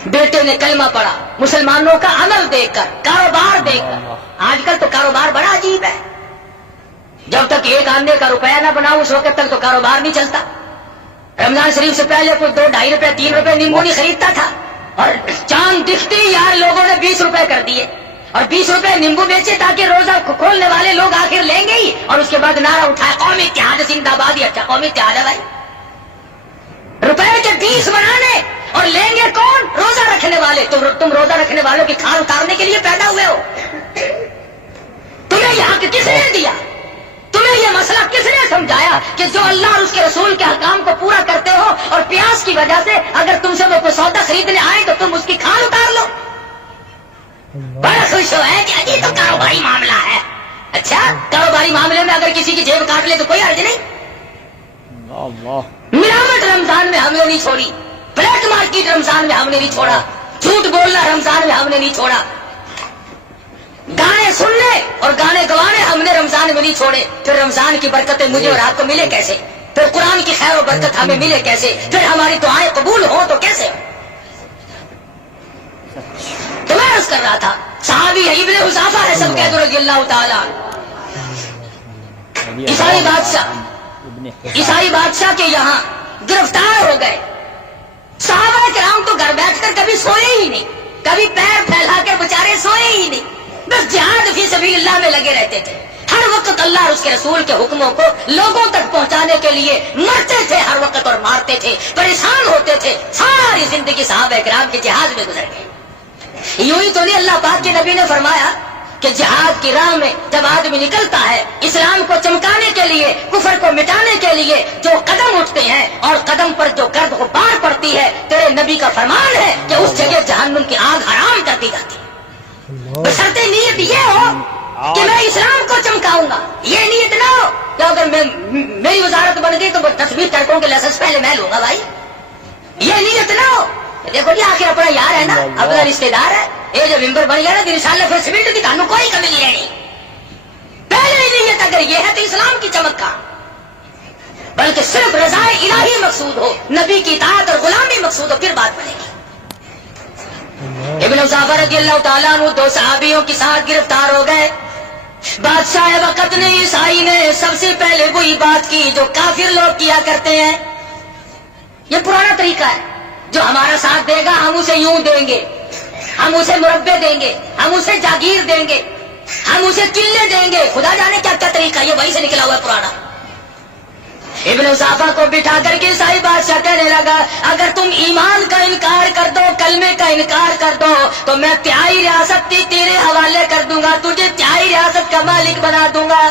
بیٹے نے کلمہ پڑھا مسلمانوں کا عمل دیکھ کر, کاروبار دیکھ کر. آج کل تو کاروبار بڑا عجیب ہے. جب تک ایک آنے کا روپیہ نہ بناؤ اس وقت تک تو کاروبار نہیں چلتا. رمضان شریف سے پہلے کوئی 2-2.5 روپے 3 روپے نیمبو نہیں خریدتا تھا, اور چاند دکھتے ہی یار لوگوں نے 20 روپے کر دیے اور 20 روپے نیمبو بیچے تاکہ روزہ کھولنے والے لوگ آخر لیں گے ہی. اور اس کے بعد نعرہ اٹھایا قومی اتحاد زندہ باد. اچھا قومی اتحاد ہے بھائی, روپے کے 20 بنانے اور لیں گے کون؟ روزہ رکھنے والے. تم روزہ رکھنے والوں کی کھال اتارنے کے لیے پیدا ہوئے ہو. تمہیں یہ حق کس نے دیا؟ تمہیں یہ مسئلہ کس نے سمجھایا کہ جو اللہ اور اس کے رسول کے حکام کو پورا کرتے ہو اور پیاس کی وجہ سے اگر تم سے وہ کوئی سودا خریدنے آئے تو تم اس کی کھال اتار لو؟ بڑا خوش ہو ہے کہ یہ تو کاروباری معاملہ ہے. اچھا کاروباری معاملے میں اگر کسی کی جیب کاٹ لے تو کوئی حرج نہیں. ملاوٹ رمضان میں ہم نے نہیں چھوڑی, بلیک مارکیٹ رمضان میں ہم نے نہیں چھوڑا, جھوٹ بولنا رمضان میں ہم نے نہیں چھوڑا, گانے سننے اور گانے گوانے ہم نے رمضان میں نہیں چھوڑے. پھر رمضان کی برکتیں مجھے اور آپ کو ملے کیسے؟ پھر قرآن کی خیر و برکت ہمیں ملے کیسے؟ پھر ہماری دعائیں قبول ہوں تو کیسے؟ تو میں عرض کر رہا تھا صحابی ابن حذافہ ہے سب کہہ رضی اللہ تعالیٰ. عیسائی بادشاہ کے یہاں گرفتار ہو گئے. صحابہ کرام تو گھر بیٹھ کر کبھی سوئے ہی نہیں, کبھی پیر پھیلا کر بےچارے سوئے ہی نہیں, بس جہاد فی سبیل اللہ میں لگے رہتے تھے. ہر وقت اللہ اور اس کے رسول کے حکموں کو لوگوں تک پہنچانے کے لیے مرتے تھے ہر وقت اور مارتے تھے, پریشان ہوتے تھے. ساری زندگی صحابہ کرام کے جہاد میں گزر گئی. یوں ہی تو نہیں اللہ پاک کے نبی نے فرمایا کہ جہاد کی راہ میں جب آدمی نکلتا ہے اسلام کو چمکانے کے لیے, کفر کو مٹانے کے لیے جو قدم اٹھتے ہیں اور قدم پر جو گرد غبار پڑتی ہے, تیرے نبی کا فرمان ہے کہ اس جگہ جہنم کی آگ حرام کر دی جاتی ہے. بشرطے نیت یہ ہو کہ میں اسلام کو چمکاؤں گا. یہ نیت نہ ہو کہ اگر میری وزارت بن گئی تو 10-20 ٹرکوں کے لائسنس پہلے میں لوں گا بھائی. یہ نیت نہ ہو. دیکھو جی آخر اپنا یار ہے نا, اپنا رشتے دار ہے, یہ جو ممبر بن گیا نا انشاءاللہ پھر سیمنٹ کی تھانوں کوئی کمی نہیں رہنی. پہلے ہی نیت اگر یہ ہے تو اسلام کی چمک کا, بلکہ صرف رضا الہی مقصود ہو, نبی کی اطاعت اور غلامی مقصود ہو, پھر بات بنے گی. ابن حذافہ رضی اللہ تعالیٰ عنہ 2 صحابیوں کے ساتھ گرفتار ہو گئے. بادشاہ وقت نے عیسائی نے سب سے پہلے وہی بات کی جو کافر لوگ کیا کرتے ہیں. یہ پرانا طریقہ ہے, جو ہمارا ساتھ دے گا ہم اسے یوں دیں گے, ہم اسے مربے دیں گے, ہم اسے جاگیر دیں گے, ہم اسے قلعے دیں گے. خدا جانے کیا کیا طریقہ, یہ وہی سے نکلا ہوا ہے پرانا. ابن حذافہ کو بٹھا کر کے عیسائی بادشاہ کہنے لگا اگر تم ایمان کا انکار کر دو, کلمے کا انکار کر دو تو میں 3 ریاست تیرے حوالے کر دوں گا, تجھے 3 ریاست کا مالک بنا دوں گا.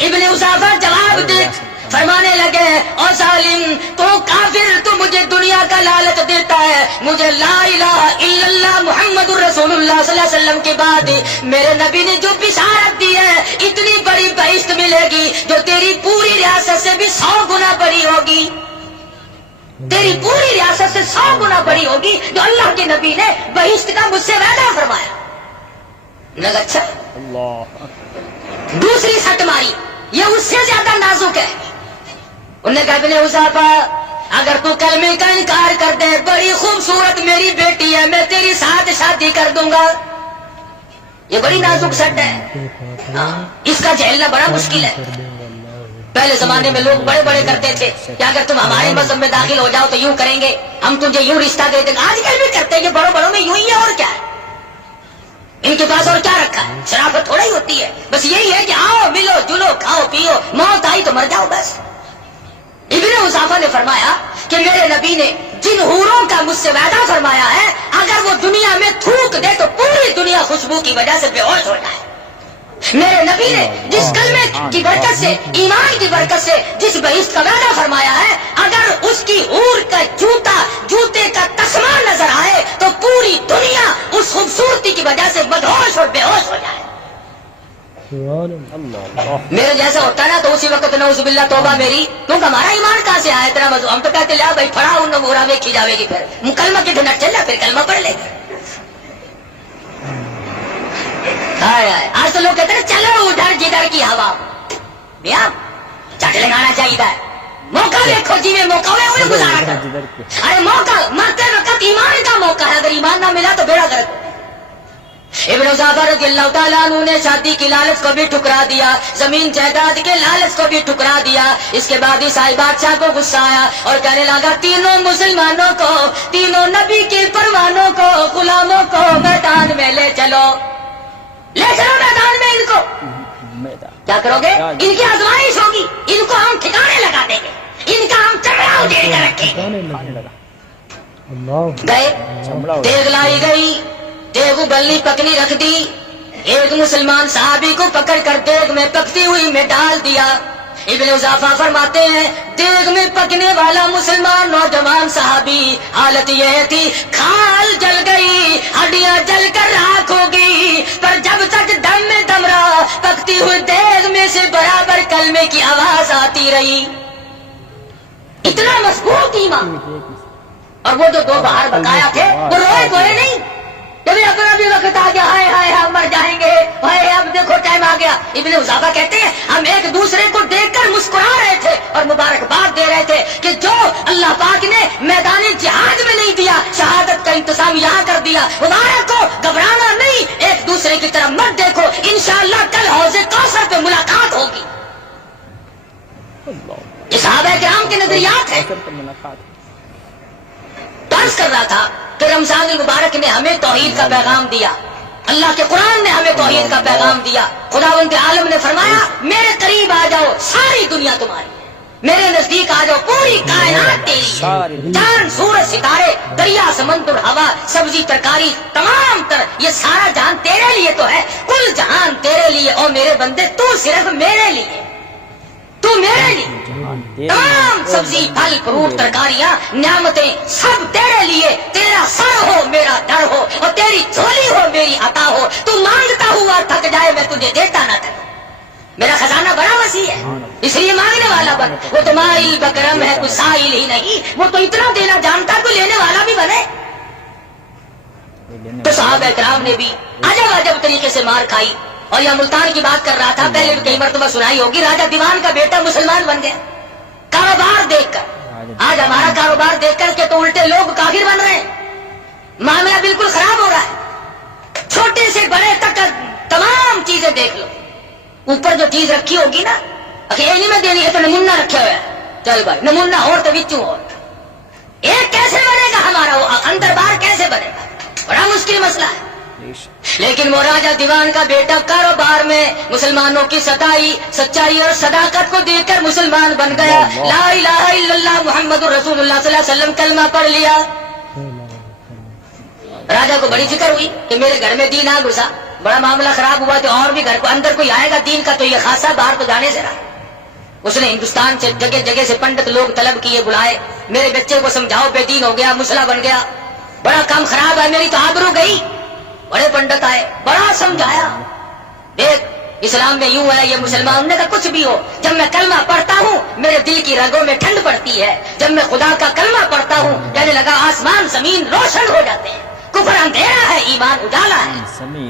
ابن حذافہ جواب دے فرمانے لگے اور ظالم تو کافر, تو مجھے دنیا کا لالچ دیتا ہے, مجھے لا الہ الا اللہ محمد الرسول اللہ صلی اللہ علیہ وسلم کے بعد میرے نبی نے جو بشارت دی ہے اتنی بڑی بہشت ملے گی جو تیری پوری ریاست سے بھی 100 گنا بڑی ہوگی, تیری پوری ریاست سے 100 گنا بڑی ہوگی جو اللہ کے نبی نے بہشت کا مجھ سے وعدہ فرمایا. لگا اچھا. دوسری سٹ ماری, یہ اس سے زیادہ نازک ہے. انہوں نے کہا ابن حذافہ اگر تو کلمے کا انکار کر دے, بڑی خوبصورت میری بیٹی ہے, میں تیری ساتھ شادی کر دوں گا. یہ بڑی نازک سٹ ہے, اس کا جھیلنا بڑا مشکل ہے. پہلے زمانے میں لوگ بڑے بڑے کرتے تھے کہ اگر تم ہمارے مذہب میں داخل ہو جاؤ تو یوں کریں گے, ہم تجھے یوں رشتہ دے دیں گے. آج کل بھی کرتے ہیں, یہ بڑوں بڑوں میں یوں ہی ہے, اور کیا ہے ان کے پاس, اور کیا رکھا ہے. شرافت تھوڑا ہی ہوتی ہے, بس یہی ہے کہ آؤ ملو جلو کھاؤ پیو, موت آئی تو مر جاؤ بس. ابن حذافہ نے فرمایا کہ میرے نبی نے جن حوروں کا مجھ سے وعدہ فرمایا ہے اگر وہ دنیا میں تھوک دے تو پوری دنیا خوشبو کی وجہ سے بے ہوش ہو جائے. میرے نبی نے جس کلمے کی برکت سے ایمان کی برکت سے جس بہشت کا وعدہ فرمایا ہے اگر اس کی حور کا جوتے کا تسمہ نظر آئے تو پوری دنیا اس خوبصورتی کی وجہ سے مدہوش اور بے ہوش ہو جائے. میرے جیسا ہوتا نا تو اسی وقت نعوذ باللہ توبہ میری, کیونکہ ہمارا ایمان کہاں سے آیا اتنا مزہ. ہم تو کہتے لیا بھائی پڑھا ان مورا میں کھی جاوے گی, پھر کلمہ کی ڈھنڈ چل رہا پھر کلمہ پڑھ لے گا. آج تو لوگ کہتے ہیں چلو ادھر جدھر کی ہوا بھیا چٹ لگانا چاہیے. موقع دیکھو جی میں موقع ہوئے گزارا کر. ارے موقع مرتے وقت ایمان کا موقع ہے, اگر ایمان نہ ملا تو بیڑا گرک. ابن عزابہ رضی اللہ تعالیٰ عنہ نے شادی کی لالچ کو بھی ٹھکرا دیا, زمین جائیداد کے لالچ کو بھی ٹھکرا دیا. اس کے بعد عیسائی بادشاہ کو غصہ آیا اور کہنے لگا تینوں مسلمانوں کو, تینوں نبی کے پروانوں کو, غلاموں کو میدان میں لے چلو میدان میں. ان کو کیا کرو گے؟ ان کی آزمائش ہوگی, ان کو ہم ٹھکانے لگا دیں گے, ان کا ہم چمڑا اجیڑ کر رکھیں گے. گئے دیگ لائی گئی, دیگ ابلنی پکنی رکھ دی. ایک مسلمان صحابی کو پکڑ کر دیگ میں پکتی ہوئی میں ڈال دیا. ابن اضافہ فرماتے ہیں دیگ میں پکنے والا مسلمان نوجوان صحابی حالت یہ تھی کھال جل گئی, ہڈیاں جل کر راکھ ہو گئی, پر جب تک دم میں دم رہا پکتی ہوئی دیگ میں سے برابر کلمے کی آواز آتی رہی. اتنا مضبوط ایمان. اور وہ جو دو باہر بقایا تھے وہ روئے کوئے نہیں, کبھی اپنا بھی وقت آ گیا ہائے ہائے ہم مر جائیں گے, ہائے اب دیکھو ٹائم آ گیا. ابن عزابہ کہتے ہیں ہم ایک دوسرے کو دیکھ کر مسکرا رہے تھے اور مبارکباد دے رہے تھے کہ جو اللہ پاک نے میدان جہاد میں نہیں دیا شہادت کا انتظام یہاں کر دیا. مبارک کو گھبرانا نہیں, ایک دوسرے کی طرف مت دیکھو, انشاءاللہ کل حوض کوثر پہ ملاقات ہوگی. یہ صحابہ کرام کے نظریات ہیں. درس کر رہا تھا کہ رمضان المبارک نے ہمیں توحید کا پیغام دیا, اللہ کے قرآن نے ہمیں توحید کا پیغام دیا. خداوند عالم نے فرمایا میرے قریب آ جاؤ ساری دنیا تمہاری ہے, میرے نزدیک آ جاؤ پوری کائنات تیری ہے. چاند سورج ستارے دریا سمندر ہوا سبزی ترکاری تمام تر یہ سارا جہان تیرے لیے تو ہے, کل جہان تیرے لیے. اور میرے بندے تو صرف میرے لیے, تو میرے لیے. تمام سبزی پھل فروٹ ترکاریاں نعمتیں سب تیرے لیے. تیرا سر ہو میرا ڈر ہو, اور تیری جھولی ہو میری عطا ہو. تو مانگتا ہوا تھک جائے میں تجھے دیتا نہ تھکوں. میرا خزانہ بڑا وسیع ہے اس لیے مانگنے والا بن. وہ تو مائل بکرم ہے کوئی سائل ہی نہیں, وہ تو اتنا دینا جانتا کوئی لینے والا بھی بنے. تو صحابہ کرام نے بھی عجب عجب طریقے سے مار کھائی. اور یہ ملتان کی بات کر رہا تھا, پہلے بھی کئی مرتبہ سنائی ہوگی. راجہ دیوان کا بیٹا مسلمان بن گیا کاروبار دیکھ کر. آج ہمارا کاروبار دیکھ کر کے تو الٹے لوگ کافر بن رہے ہیں, معاملہ بالکل خراب ہو رہا ہے. چھوٹے سے بڑے تک تمام چیزیں دیکھ لو, اوپر جو چیز رکھی ہوگی نا اکیلی میں دینی ہے تو نمونہ رکھے ہوئے ہیں, چل بھائی نمونہ اور تو بچوں اور ایک کیسے بنے گا ہمارا, وہ اندر باہر کیسے بنے گا, بڑا مشکل مسئلہ ہے. لیکن وہ راجہ دیوان کا بیٹا کاروبار میں مسلمانوں کی سچائی اور صداقت کو دیکھ کر مسلمان بن گیا. لا الہ الا اللہ محمد رسول اللہ صلی اللہ علیہ وسلم کلمہ پڑھ لیا. راجہ کو بڑی فکر ہوئی کہ میرے گھر میں دین آ گھسا, بڑا معاملہ خراب ہوا تو اور بھی گھر کو اندر کوئی آئے گا دین کا تو یہ خاصا باہر تو جانے سے رہا. اس نے ہندوستان سے جگہ جگہ سے پنڈت لوگ طلب کیے, بلائے, میرے بچے کو سمجھاؤ بے دین ہو گیا مسئلہ بن گیا, بڑا کام خراب ہے, میری تو آبرو گئی. بڑے پنڈت آئے, بڑا سمجھایا, دیکھ اسلام میں یوں ہے, یہ مسلمان نے کہا کچھ بھی ہو, جب میں کلمہ پڑھتا ہوں میرے دل کی رگوں میں ٹھنڈ پڑتی ہے. جب میں خدا کا کلمہ پڑھتا ہوں کہنے لگا آسمان زمین روشن ہو جاتے ہیں, کفر اندھیرا ہے ایمان اجالا ہے.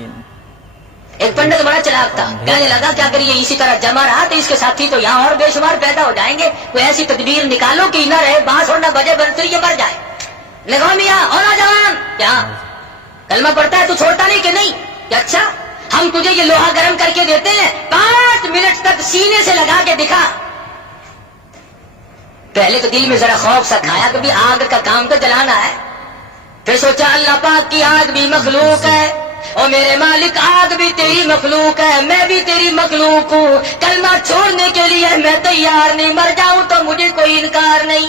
ایک پنڈت بڑا چلاک تھا, کہنے لگا کہ اگر یہ اسی طرح جمع رہا تو اس کے ساتھی تو یہاں اور بے شمار پیدا ہو جائیں گے, کوئی ایسی تدبیر نکالو کہ نہ رہے بانس اور نہ بجے برتری یہ مر جائے. لگا میاں اور نوجوان کیا کلمہ پڑھتا ہے تو چھوڑتا نہیں کہ نہیں, کہ اچھا ہم تجھے یہ لوہا گرم کر کے دیتے ہیں 5 منٹ تک سینے سے لگا کے دکھا. پہلے تو دل میں ذرا خوف سا کھایا کہ بھی آگ کا کام تو جلانا ہے, پھر سوچا اللہ پاک کی آگ بھی مخلوق ہے اور میرے مالک آگ بھی تیری مخلوق ہے, میں بھی تیری مخلوق ہوں, کلمہ چھوڑنے کے لیے میں تیار نہیں, مر جاؤں تو مجھے کوئی انکار نہیں.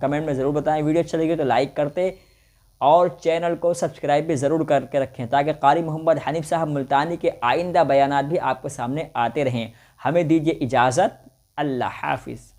کمنٹ میں ضرور بتائیں. ویڈیو اچھا لگے تو لائک کرتے اور چینل کو سبسکرائب بھی ضرور کر کے رکھیں تاکہ قاری محمد حنیف صاحب ملتانی کے آئندہ بیانات بھی آپ کے سامنے آتے رہیں. ہمیں دیجیے اجازت. اللہ حافظ.